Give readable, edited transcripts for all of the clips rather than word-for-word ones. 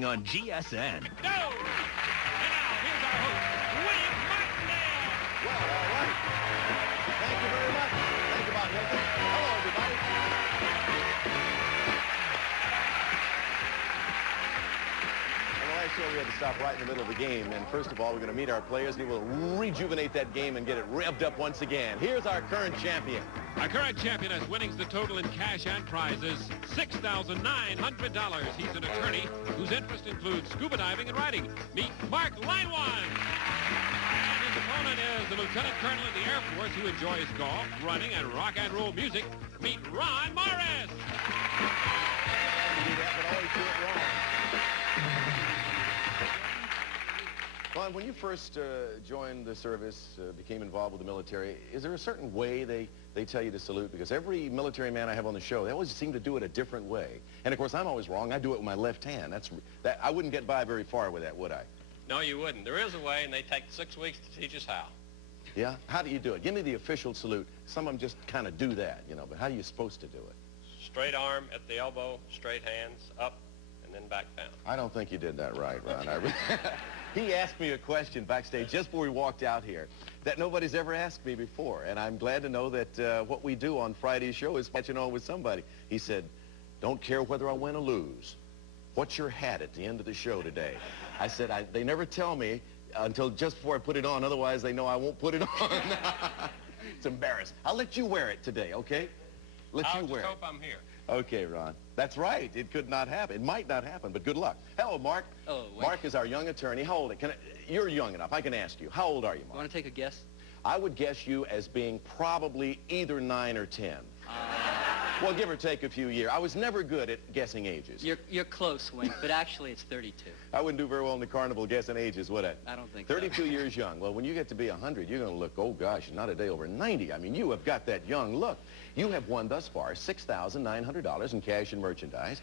on GSN. No! And now, here's our host, William Martindale. Well, all right. Thank you very much. Thank you, Bob Hilton. Hello, everybody. On the last show, we had to stop right in the middle of the game. And first of all, we're going to meet our players, and we'll rejuvenate that game and get it revved up once again. Here's our current champion. Our current champion has winnings the total in cash and prizes, $6,900. He's an attorney whose interest includes scuba diving and writing. Meet Mark Leinwand. And his opponent is the Lieutenant Colonel in the Air Force who enjoys golf, running, and rock and roll music. Meet Ron Morris. You do that, but always do it wrong. Ron, when you first joined the service, became involved with the military, is there a certain way they tell you to salute? Because every military man I have on the show, they always seem to do it a different way. And of course, I'm always wrong. I do it with my left hand. I wouldn't get by very far with that, would I? No, you wouldn't. There is a way, and they take 6 weeks to teach us how. Yeah? How do you do it? Give me the official salute. Some of them just kind of do that, you know, but how are you supposed to do it? Straight arm at the elbow, straight hands, up, and then back down. I don't think you did that right, Ron. He asked me a question backstage just before we walked out here that nobody's ever asked me before, and I'm glad to know that what we do on Friday's show is catching on with somebody. He said, "Don't care whether I win or lose. What's your hat at the end of the show today?" I said, they never tell me until just before I put it on, otherwise they know I won't put it on. It's embarrassing. I'll let you wear it today, okay? I just hope I'm here. Okay, Ron. That's right. It could not happen. It might not happen, but good luck. Hello, Mark. Oh, wait. Mark is our young attorney. How old? You're young enough. I can ask you. How old are you, Mark? You want to take a guess? I would guess you as being probably either 9 or 10. Well, give or take a few years. I was never good at guessing ages. You're close, Wink, but actually it's 32. I wouldn't do very well in the carnival guessing ages, would I? I don't think 32 so. years young. Well, when you get to be 100, you're going to look, oh, gosh, not a day over 90. I mean, you have got that young look. You have won thus far $6,900 in cash and merchandise.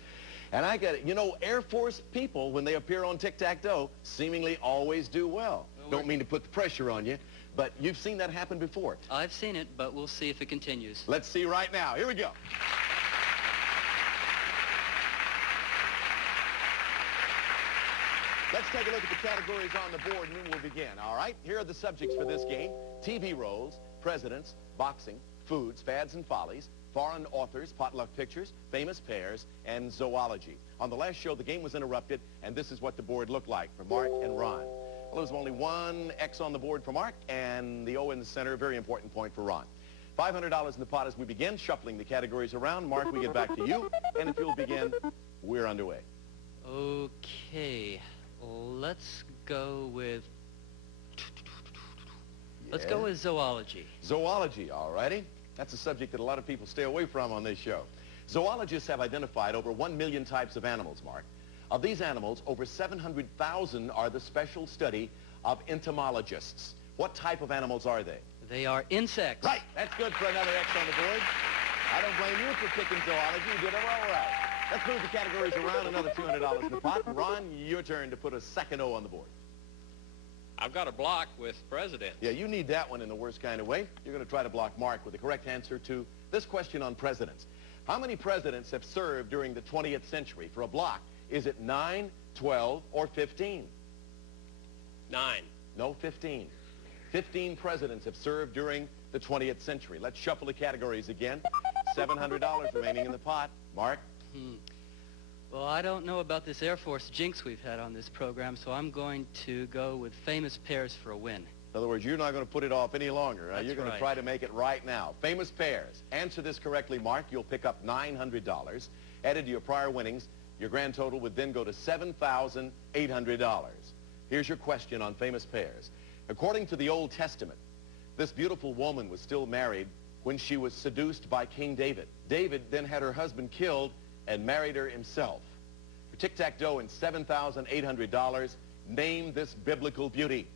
And I get it. You know, Air Force people, when they appear on Tic-Tac-Toe, seemingly always do well. Don't mean to put the pressure on you, but you've seen that happen before. I've seen it, but we'll see if it continues. Let's see right now. Here we go. Let's take a look at the categories on the board, and then we'll begin, all right? Here are the subjects for this game: TV roles, presidents, boxing, foods, fads and follies, foreign authors, potluck pictures, famous pairs, and zoology. On the last show, the game was interrupted, and this is what the board looked like for Mark and Ron. Well, there was only one X on the board for Mark, and the O in the center, a very important point for Ron. $500 in the pot as we begin shuffling the categories around. Mark, we get back to you, and if you'll begin, we're underway. Okay, let's go with... Let's go with zoology. Zoology, all righty. That's a subject that a lot of people stay away from on this show. Zoologists have identified over 1 million types of animals, Mark. Of these animals, over 700,000 are the special study of entomologists. What type of animals are they? They are insects. Right. That's good for another X on the board. I don't blame you for picking zoology. You did it all right. Let's move the categories around. Another $200 in the pot. Ron, your turn to put a second O on the board. I've got a block with president. Yeah, you need that one in the worst kind of way. You're going to try to block Mark with the correct answer to this question on presidents. How many presidents have served during the 20th century? For a block, is it 9, 12, or 15? 9. No, 15. 15 presidents have served during the 20th century. Let's shuffle the categories again. $700 remaining in the pot. Mark? Well, I don't know about this Air Force jinx we've had on this program, so I'm going to go with famous pairs for a win. In other words, you're not going to put it off any longer. That's you're going to right. try to make it right now. Famous pairs. Answer this correctly, Mark. You'll pick up $900. Added to your prior winnings, your grand total would then go to $7,800. Here's your question on famous pairs. According to the Old Testament, this beautiful woman was still married when she was seduced by King David. David then had her husband killed and married her himself. For tic-tac-toe and $7,800, name this biblical beauty.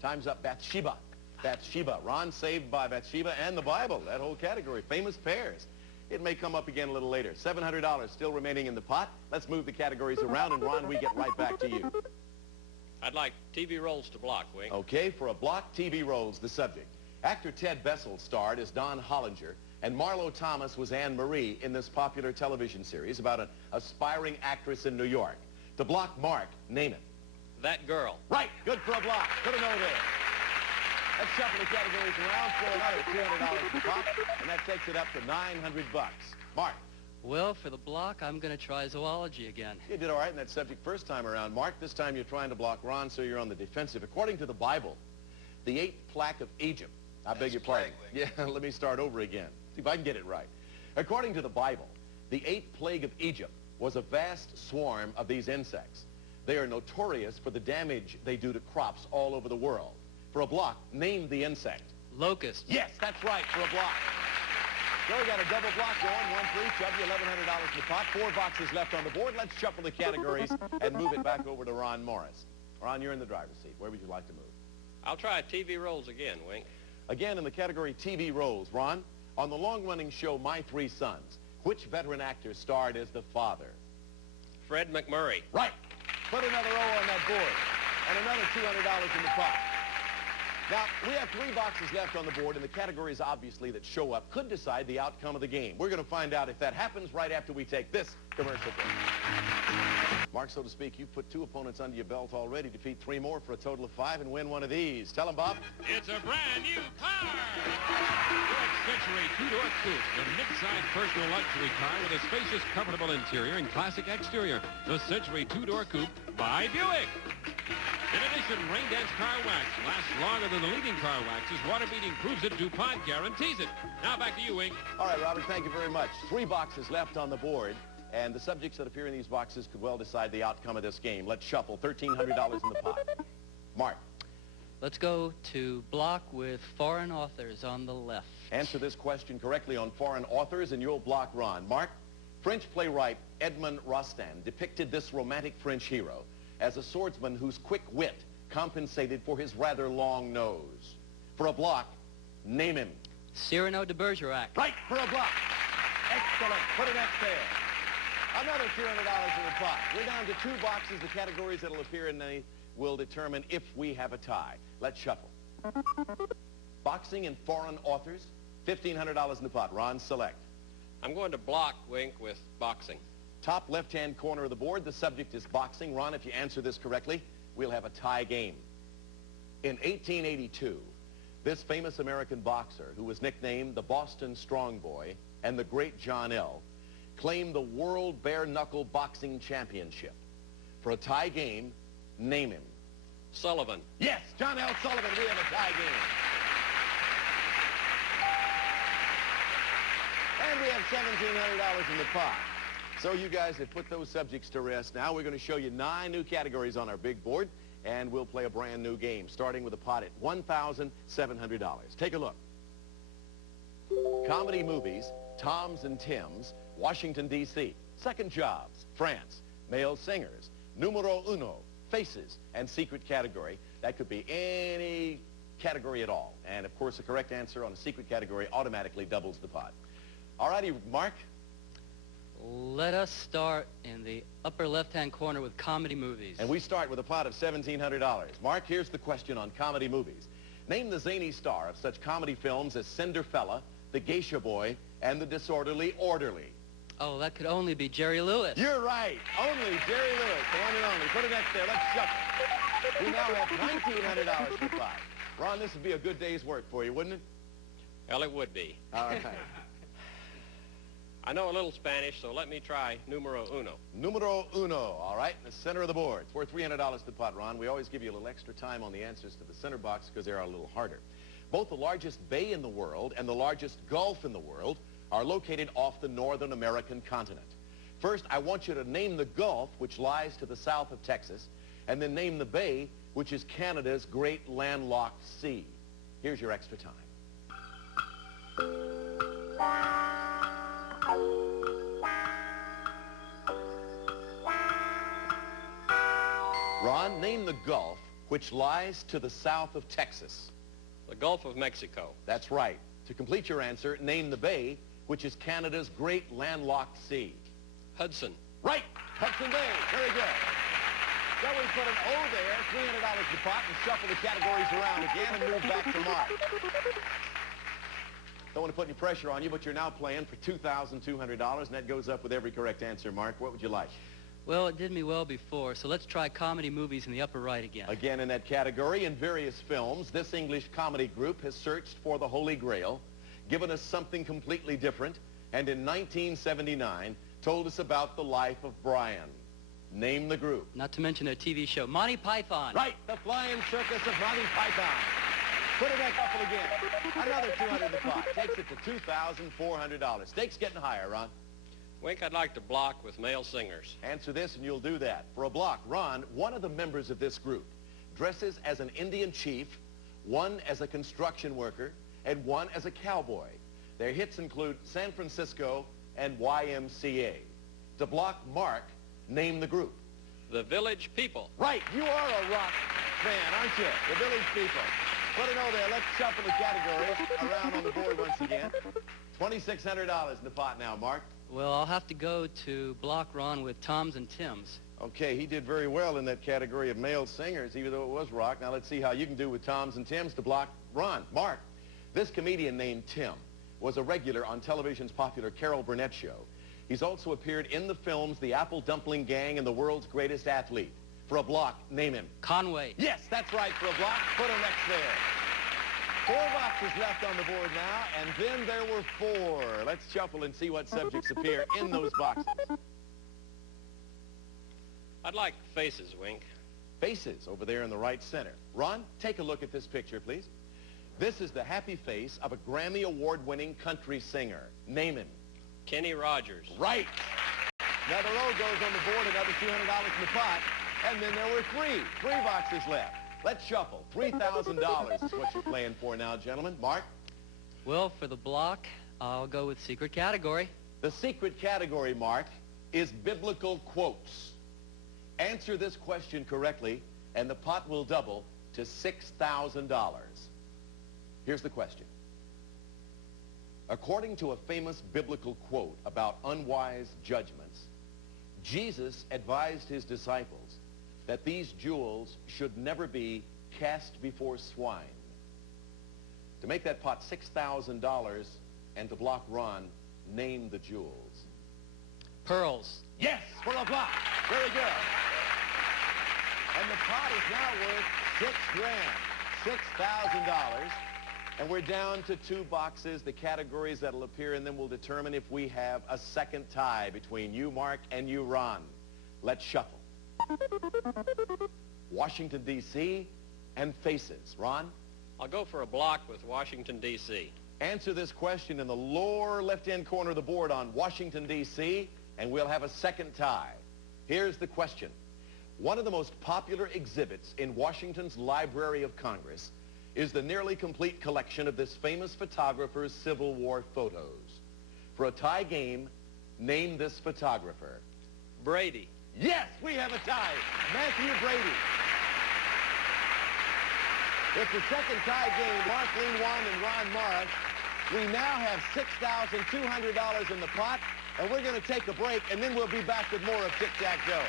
Time's up. Bathsheba. Bathsheba. Ron, saved by Bathsheba and the Bible. That whole category. Famous pairs. It may come up again a little later. $700 still remaining in the pot. Let's move the categories around, and Ron, we get right back to you. I'd like TV roles to block, Wink. Okay, for a block, TV roles, the subject. Actor Ted Bessel starred as Don Hollinger And Marlo Thomas was Anne Marie in this popular television series about an aspiring actress in New York. To block Mark, name it. That girl. Right, good for a block. Put a no there. Let's shuffle the categories around for another $200 per pop, and that takes it up to $900. Mark. Well, for the block, I'm going to try zoology again. You did all right in that subject first time around, Mark. This time you're trying to block Ron, so you're on the defensive. According to the Bible, the 8th plague of Egypt. I beg your pardon. Yeah, let me start over again. See if I can get it right. According to the Bible, the 8th plague of Egypt was a vast swarm of these insects. They are notorious for the damage they do to crops all over the world. For a block, name the insect. Locust. Yes, that's right, for a block. So we got a double block going, one for each of you, $1,100 in the pot. 4 boxes left on the board. Let's shuffle the categories and move it back over to Ron Morris. Ron, you're in the driver's seat. Where would you like to move? I'll try TV roles again, Wink. Again, in the category TV roles, Ron, on the long-running show My Three Sons, which veteran actor starred as the father? Fred McMurray. Right. Put another O on that board. And another $200 in the pot. Now, we have 3 boxes left on the board, and the categories, obviously, that show up could decide the outcome of the game. We're going to find out if that happens right after we take this commercial break. Mark, so to speak, you've put 2 opponents under your belt already, defeat 3 more for a total of 5, and win one of these. Tell them, Bob. It's a brand new car! Ford Century 2-door coupe, the mid-size personal luxury car with a spacious, comfortable interior and classic exterior. The Century 2-door coupe by Buick. In addition, Rain Dance Car Wax lasts longer than the leading car waxes. Water beating proves it. DuPont guarantees it. Now back to you, Wink. All right, Robert, thank you very much. 3 boxes left on the board, and the subjects that appear in these boxes could well decide the outcome of this game. Let's shuffle. $1,300 in the pot. Mark. Let's go to block with foreign authors on the left. Answer this question correctly on foreign authors, and you'll block Ron. Mark, French playwright Edmond Rostand depicted this romantic French hero as a swordsman whose quick wit compensated for his rather long nose. For a block, name him. Cyrano de Bergerac. Right, for a block. Excellent. Put an X there. Another $200 in the pot. We're down to 2 boxes. The categories that will appear in they will determine if we have a tie. Let's shuffle. Boxing and foreign authors, $1,500 in the pot. Ron, select. I'm going to block, Wink, with boxing. Top left-hand corner of the board, the subject is boxing. Ron, if you answer this correctly, we'll have a tie game. In 1882, this famous American boxer, who was nicknamed the Boston Strong Boy and the Great John L., claimed the World Bare Knuckle Boxing Championship. For a tie game, name him. Sullivan. Yes, John L. Sullivan, we have a tie game. And we have $1,700 in the pot. So you guys have put those subjects to rest. Now we're going to show you 9 new categories on our big board, and we'll play a brand new game, starting with a pot at $1,700. Take a look. Comedy movies, Toms and Tims, Washington, D.C. Second jobs, France. Male singers, numero uno, faces, and secret category. That could be any category at all. And, of course, the correct answer on a secret category automatically doubles the pot. All righty, Mark. Let us start in the upper left-hand corner with comedy movies. And we start with a pot of $1,700. Mark, here's the question on comedy movies. Name the zany star of such comedy films as Cinderfella, The Geisha Boy, and The Disorderly Orderly. Oh, that could only be Jerry Lewis. You're right. Only Jerry Lewis, the one and only. Put an X there. Let's shuffle. We now have $1,900 for 5. Ron, this would be a good day's work for you, wouldn't it? Well, it would be. All right. I know a little Spanish, so let me try numero uno. Numero uno, all right, in the center of the board. It's worth $300 to the pot, Ron. We always give you a little extra time on the answers to the center box because they're a little harder. Both the largest bay in the world and the largest gulf in the world are located off the Northern American continent. First, I want you to name the gulf, which lies to the south of Texas, and then name the bay, which is Canada's great landlocked sea. Here's your extra time. Ron, name the gulf which lies to the south of Texas. The Gulf of Mexico. That's right. To complete your answer, name the bay, which is Canada's great landlocked sea. Hudson. Right. Hudson Bay. Very good. So we put an O there, $300 the pot, and shuffle the categories around again and move back to Mark. Don't want to put any pressure on you, but you're now playing for $2,200, and that goes up with every correct answer, Mark. What would you like? Well, it did me well before, so let's try comedy movies in the upper right again. Again in that category, in various films, this English comedy group has searched for the Holy Grail, given us something completely different, and in 1979 told us about the life of Brian. Name the group. Not to mention their TV show, Monty Python. Right, the Flying Circus of Monty Python. Put it back up again. Another 200 in the pot. Takes it to $2,400. Stakes getting higher, Ron. Wink, I'd like to block with male singers. Answer this and you'll do that. For a block, Ron, one of the members of this group, dresses as an Indian chief, one as a construction worker, and one as a cowboy. Their hits include San Francisco and YMCA. To block Mark, name the group. The Village People. Right, you are a rock fan, aren't you? The Village People. Put it over there. Let's shuffle the categories around on the board once again. $2,600 in the pot now, Mark. Well, I'll have to go to block Ron with Toms and Tims. Okay, he did very well in that category of male singers, even though it was rock. Now let's see how you can do with Toms and Tims to block Ron. Mark, this comedian named Tim was a regular on television's popular Carol Burnett show. He's also appeared in the films The Apple Dumpling Gang and The World's Greatest Athlete. For a block, name him. Conway. Yes, that's right, for a block. Put him next there. 4 boxes left on the board now, and then there were 4. Let's shuffle and see what subjects appear in those boxes. I'd like faces, Wink. Faces over there in the right center. Ron, take a look at this picture, please. This is the happy face of a Grammy Award-winning country singer. Name him. Kenny Rogers. Right. Another row goes on the board, another $200 in the pot, and then there were 3 boxes left. Let's shuffle. $3,000 is what you're playing for now, gentlemen. Mark? Well, for the block, I'll go with secret category. The secret category, Mark, is biblical quotes. Answer this question correctly, and the pot will double to $6,000. Here's the question. According to a famous biblical quote about unwise judgments, Jesus advised his disciples that these jewels should never be cast before swine. To make that pot $6,000 and to block Ron, name the jewels. Pearls. Yes, for a block. Very good. And the pot is now worth $6,000. And we're down to 2 boxes, the categories that'll appear, and then we'll determine if we have a second tie between you, Mark, and you, Ron. Let's shuffle. Washington, D.C. and faces. Ron? I'll go for a block with Washington, D.C. Answer this question in the lower left-hand corner of the board on Washington, D.C., and we'll have a second tie. Here's the question. One of the most popular exhibits in Washington's Library of Congress is the nearly complete collection of this famous photographer's Civil War photos. For a tie game, name this photographer. Brady. Yes, we have a tie. Matthew Brady. It's the second tie game. Mark Leinwand and Ron Morris. We now have $6,200 in the pot, and we're going to take a break, and then we'll be back with more of Tic-Tac-Toe.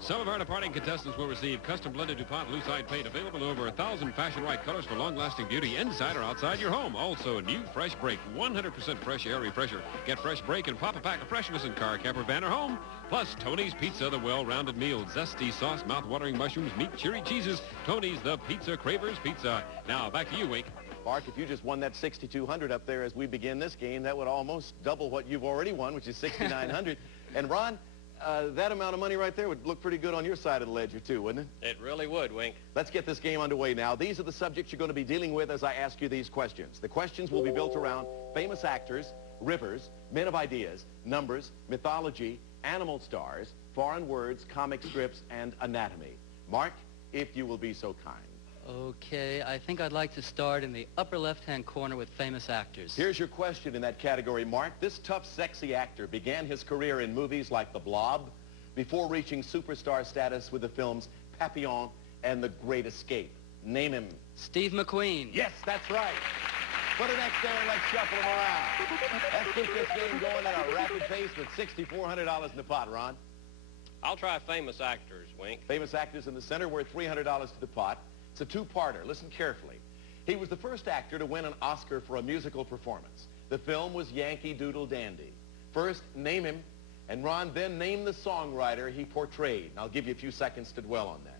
Some of our departing contestants will receive custom blended DuPont Lucide paint available in over 1,000 fashion-right colors for long-lasting beauty inside or outside your home. Also, new Fresh Brake, 100% fresh air refresher. Get Fresh Brake and pop a pack of freshness in car, camper, van, or home. Plus, Tony's Pizza, the well-rounded meal. Zesty sauce, mouth-watering mushrooms, meat, cheery cheeses. Tony's, the Pizza Cravers Pizza. Now, back to you, Wink. Mark, if you just won that $6,200 up there as we begin this game, that would almost double what you've already won, which is $6,900. And Ron, that amount of money right there would look pretty good on your side of the ledger, too, wouldn't it? It really would, Wink. Let's get this game underway now. These are the subjects you're going to be dealing with as I ask you these questions. The questions will be built around famous actors, rivers, men of ideas, numbers, mythology, animal stars, foreign words, comic strips, and anatomy. Mark, if you will be so kind. Okay, I think I'd like to start in the upper left-hand corner with famous actors. Here's your question in that category, Mark. This tough, sexy actor began his career in movies like The Blob before reaching superstar status with the films Papillon and The Great Escape. Name him. Steve McQueen. Yes, that's right. Put it next there and let's shuffle them around. Let's keep this game going at a rapid pace with $6,400 in the pot, Ron. I'll try famous actors, Wink. Famous actors in the center, worth $300 to the pot. It's a two-parter. Listen carefully. He was the first actor to win an Oscar for a musical performance. The film was Yankee Doodle Dandy. First, name him, and Ron, then name the songwriter he portrayed. And I'll give you a few seconds to dwell on that.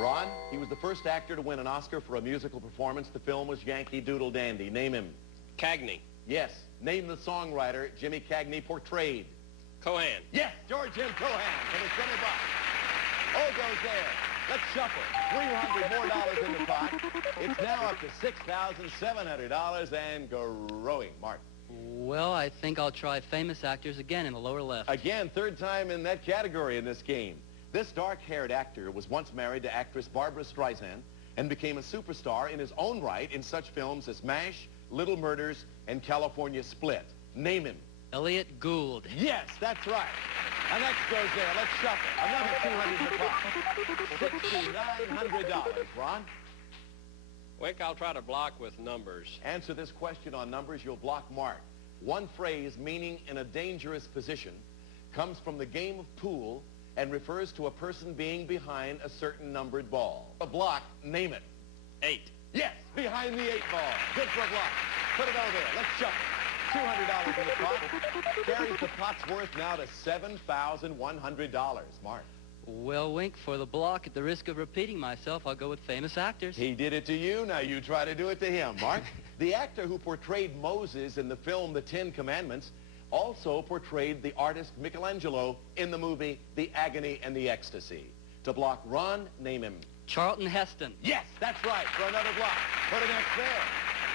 Ron, he was the first actor to win an Oscar for a musical performance. The film was Yankee Doodle Dandy. Name him. Cagney. Yes. Name the songwriter Jimmy Cagney portrayed. Cohan. Yes, George M. Cohan for the $20. Oh goes there. Let's shuffle. $300 more in the pot. It's now up to $6,700 and growing. Mark. Well, I think I'll try famous actors again in the lower left. Again, third time in that category in this game. This dark-haired actor was once married to actress Barbara Streisand and became a superstar in his own right in such films as MASH, Little Murders, and California Split. Name him. Elliot Gould. Yes, that's right. And next goes there. Let's shuffle. Another $200 in the pot. $6,900. Ron? Wink, I'll try to block with numbers. Answer this question on numbers. You'll block Mark. One phrase meaning in a dangerous position comes from the game of pool and refers to a person being behind a certain numbered ball. A block, name it. 8. Yes, behind the 8 ball. Good for a block. Put it over there. Let's shuffle. $200 in the pot. Carries the pot's worth now to $7,100. Mark. Well, Wink, for the block, at the risk of repeating myself, I'll go with famous actors. He did it to you. Now you try to do it to him, Mark. The actor who portrayed Moses in the film The Ten Commandments also portrayed the artist Michelangelo in the movie The Agony and the Ecstasy. To block Ron, name him. Charlton Heston. Yes, that's right, for another block. Put it next there.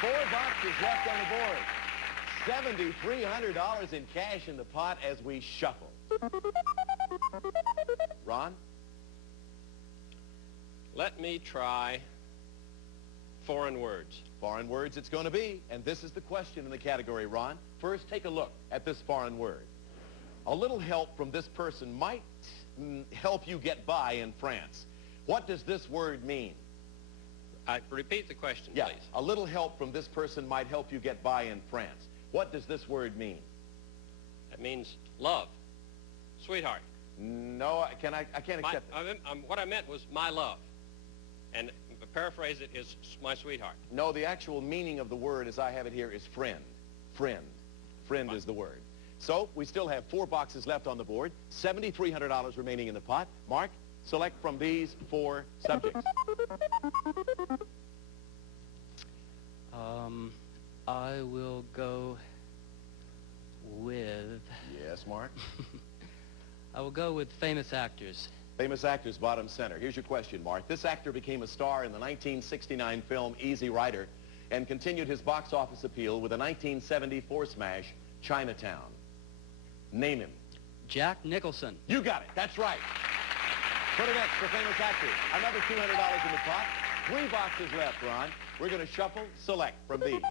4 boxes left on the board. $7,300 in cash in the pot as we shuffle. Ron? Let me try foreign words. Foreign words it's going to be, and this is the question in the category, Ron. First, take a look at this foreign word. A little help from this person might help you get by in France. What does this word mean? Repeat the question, Yeah, please. a little help from this person might help you get by in France. What does this word mean? It means love. Sweetheart. No, I can't accept it. What I meant was my love. And paraphrase it is my sweetheart. No, the actual meaning of the word as I have it here is friend. Friend. Friend is the word. So we still have 4 boxes left on the board, $7,300 remaining in the pot. Mark, select from these 4 subjects. I will go with... Yes, Mark? I will go with famous actors. Famous actors, bottom center. Here's your question, Mark. This actor became a star in the 1969 film Easy Rider and continued his box office appeal with a 1974 smash, Chinatown. Name him. Jack Nicholson. You got it. That's right. Put it next for famous actors. Another $200 in the pot. 3 boxes left, Ron. We're going to shuffle, select from these.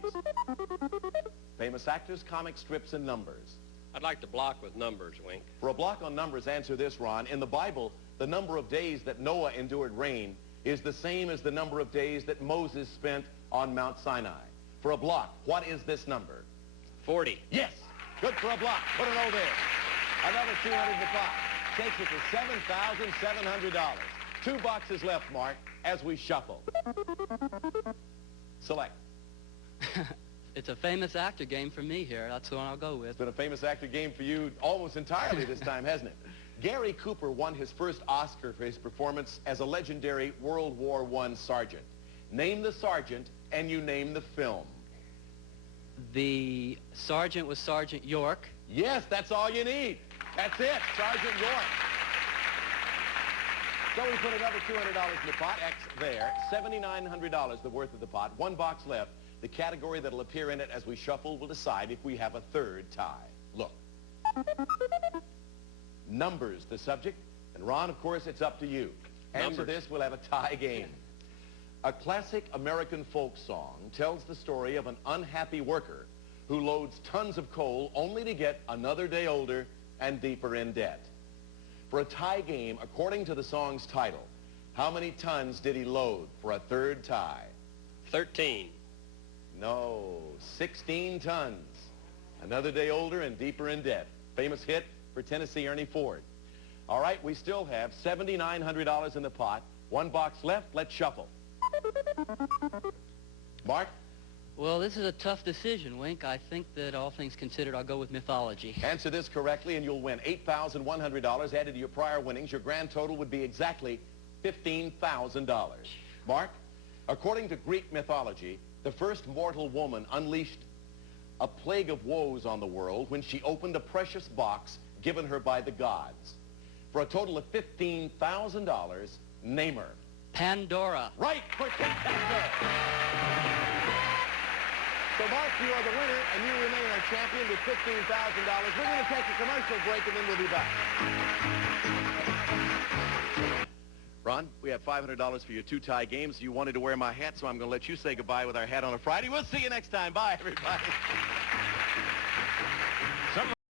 Famous actors, comic strips, and numbers. I'd like to block with numbers, Wink. For a block on numbers, answer this, Ron. In the Bible, the number of days that Noah endured rain is the same as the number of days that Moses spent on Mount Sinai. For a block, what is this number? 40. Yes. Good for a block. Put it over there. Another 200 in the pot. Takes it to $7,700. 2 boxes left, Mark, as we shuffle. Select. It's a famous actor game for me here. That's the one I'll go with. It's been a famous actor game for you almost entirely this time, hasn't it? Gary Cooper won his first Oscar for his performance as a legendary World War I sergeant. Name the sergeant, and you name the film. The sergeant was Sergeant York. Yes, that's all you need. That's it, Sergeant York. So we put another $200 in the pot. X there. $7,900 the worth of the pot. 1 box left. The category that'll appear in it as we shuffle will decide if we have a third tie. Look. Numbers, the subject. And Ron, of course, it's up to you. Answer this, we'll have a tie game. A classic American folk song tells the story of an unhappy worker who loads tons of coal only to get another day older and deeper in debt. For a tie game, according to the song's title, how many tons did he load for a third tie? 13. No, 16 tons. Another day older and deeper in debt. Famous hit for Tennessee Ernie Ford. All right, we still have $7,900 in the pot. One box left. Let's shuffle. Mark? Well, this is a tough decision, Wink. I think that all things considered, I'll go with mythology. Answer this correctly and you'll win $8,100 added to your prior winnings. Your grand total would be exactly $15,000. Mark? According to Greek mythology, the first mortal woman unleashed a plague of woes on the world when she opened a precious box given her by the gods. For a total of $15,000, name her. Pandora. Right for $10,000. So, Mark, you are the winner, and you remain our champion with $15,000. We're going to take a commercial break, and then we'll be back. Ron, we have $500 for your two-tie games. You wanted to wear my hat, so I'm going to let you say goodbye with our hat on a Friday. We'll see you next time. Bye, everybody.